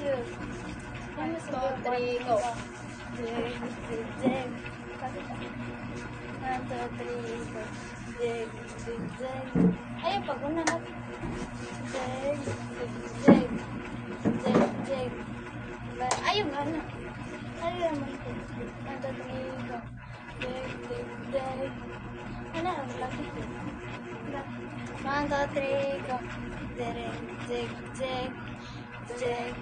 two. 1, 2, 3, go. Jig, jig, jig. 1, 2, 3, go. Jig, jig, jig. Ayaw, pag una na. Jig, jig, jig. Jig, jig. Ayaw nga na. Ayaw naman ko. 1, 2, 3, go. Jig, jig, jig. Ano, ang laki ko. 1, 2, 3, go. Jig, jig, jig. Jig,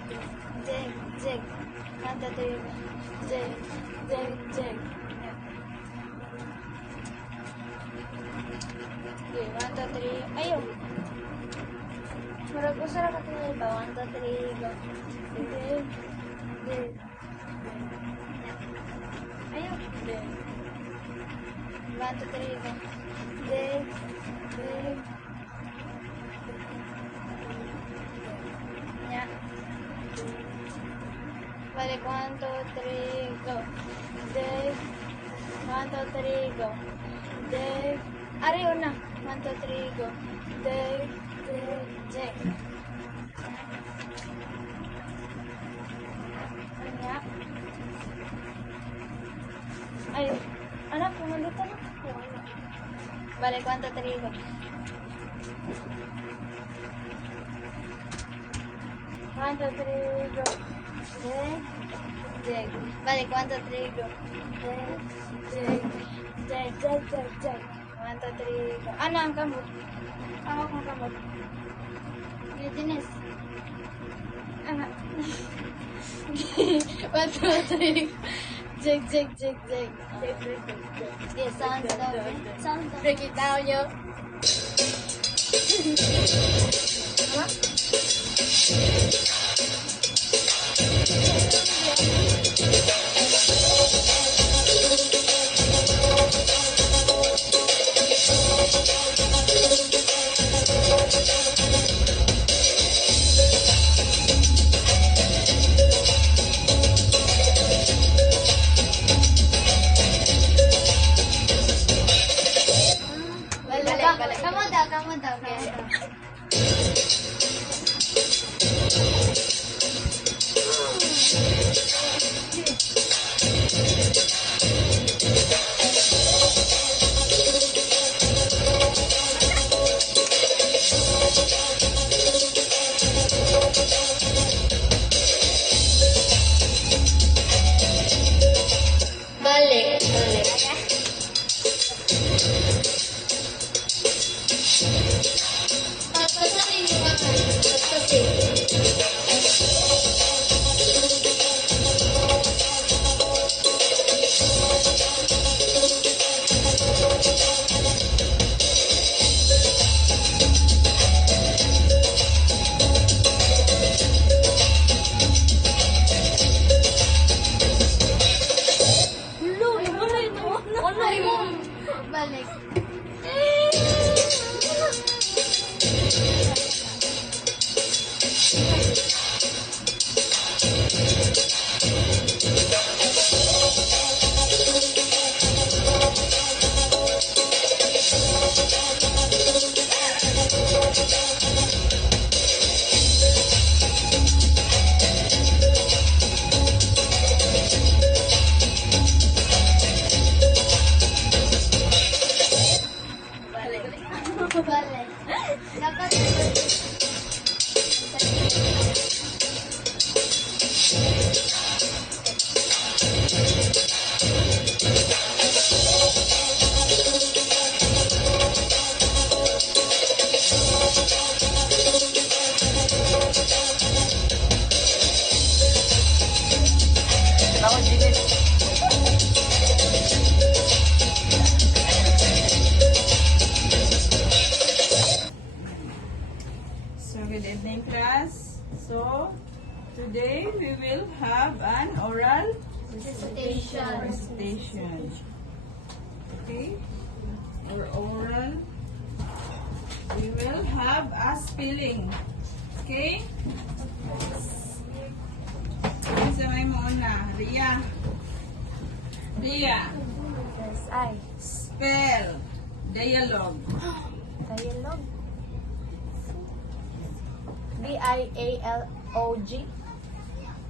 jig, jig. 1, 2, 3, go. Jig, jig, jig. Okay, 1, 2, 3. Ayaw. Marag usara ka tingin ba? 1, 2, 3, go. Jig, jig. Ayaw. Jig. 1, 2, 3, go. Jig, jig. Nya. Balik, 1, 2, 3, go. Jig. 1, 2, 3, go. Jig. Ari, una. 1, 2, 3, go. Jig, jig, jig. Nya. Ay, anak, pumunta na. Balik, 1, 2, 3, go. 1, 2, 3, go. Jig, jig. Balik, 1, 2, 3, go. Jig, jig, jig, jig, jig, jig. 1, 2, 3, go. Ano ang kamot? Hawak ang kamot. Dinis. Anak. 1, 2, 3. Jig, jig, jig, jig. Okay, sound stop. Sound stop. Break it down, yo. What? Balik. Kamu daw. Balik. Papasahin mo ba? Balik. Balik. Dapat So, good evening, class. So, today we will have an oral recitation. Okay? Or oral. We will have a spelling. Okay? Sabay mo una. Ria. Yes, I. Spell. Dialogue. Dialogue. Dialog.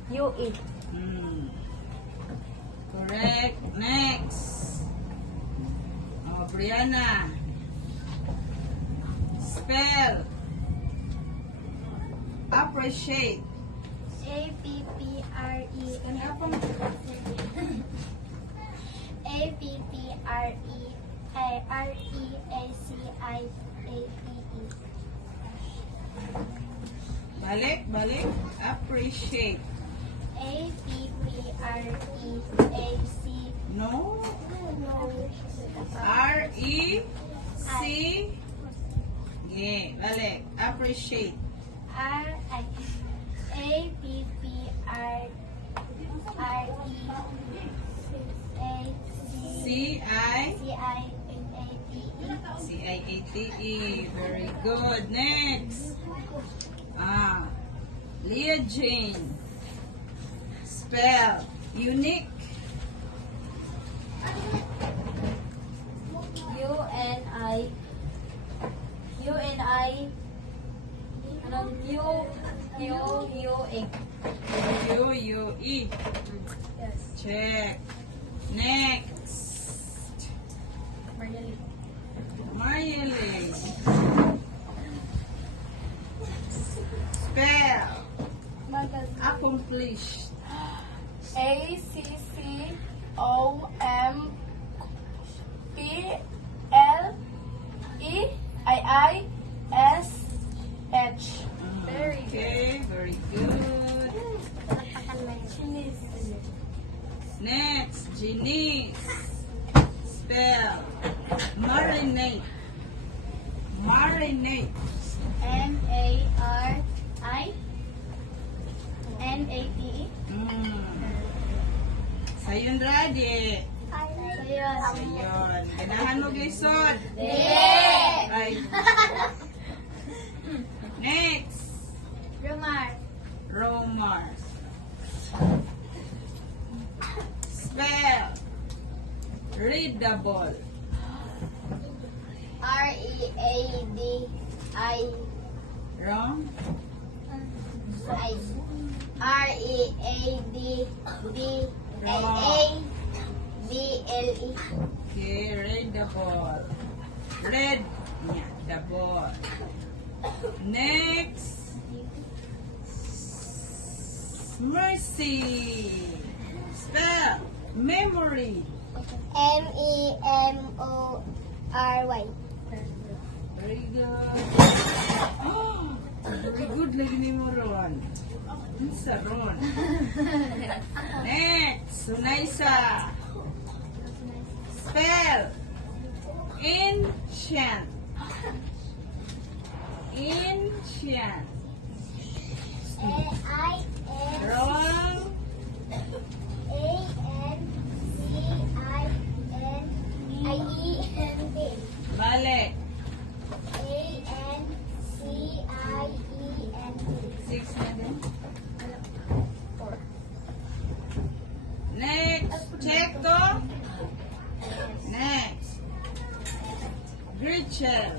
UE. Correct. Next. Oh, Brianna. Spell. Appreciate. A-P-P-R-E. A-P-P-R-E. R-E-A-C-I-A-T-E. Balik, balik. Appreciate. A-P-P-R-E-A-C. No. R-E-C. Yeah, balik. Appreciate. A-P-P-R-E-A-C-I-C-I-A-T-E. C-I-A-T-E. Very good. Next. Leah Jane. Spell. Unique. U-N-I. U-U-E. U-U-E. Yes. Check. Next. Marielle. Spell. Accomplished. A-C-C-O-M-P-L-E-I-I-S-H. Very Okay, very good. Next, Janice. Spell. Marinate. Marinate. M-A-R-I-N-A-T-E. Sayonara, di. Sayon. Sayon. Ganahan mo, Glisod. Ay. Next. Romar. Romar. Spell. Readable. R-E-A-D-I. Wrong. R-E-A-D-B-L-A-B-L-E. Okay, readable. Read. Yeah, the ball. Next. Mercy. Spell. Memory. M-E-M-O-R-Y. Very good. Oh, very good lagi ni mo, Ron. Isa, Ron. Next. Sunaisa. Spell. Ancient. Ancient. A-I-N. Wrong. A-N-C-I-N-I-E-N-T. Balik. A-N-C-I-E-N-T. 6 na din. Next. Check to. Next. Gretchen.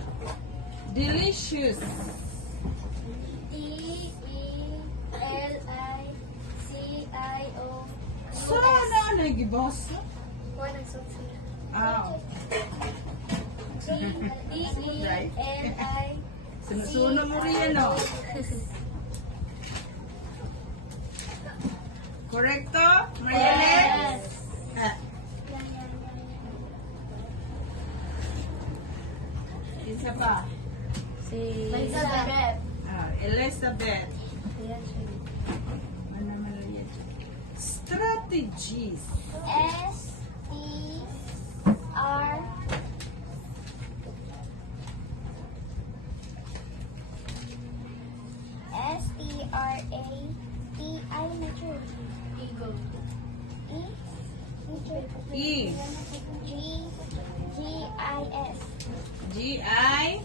Delicious. D-E-L-I-C-I-O. Sana nag-boss. Ah. D-E-L-I. Sinusuno mo rin, no? Correcto? Marielle? Yes. Ah, isa pa. Elizabeth. Elizabeth. Ano naman yan? Strategies. S-T-R. S-T-R-A-T-I. Mature. Eagle. E. Mature. E. G-G-I-S. G-I.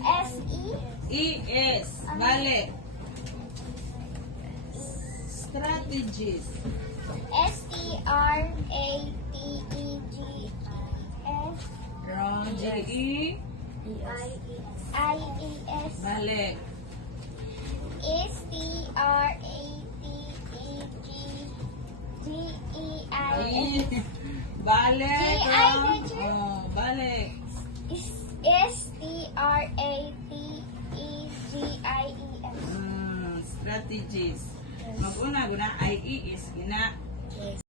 S-E. E-S. Balik. Strategies. S-T-R-A-T-E-G-S. Wrong. G-E. I-E-S. Balik. S-T-R-A G-E-I-S. Balik. G-I, teacher? Oh, balik. S-T-R-A-T-E-G-I-E-S. Strategies. Mag-una, guna, I-E is gina. Yes.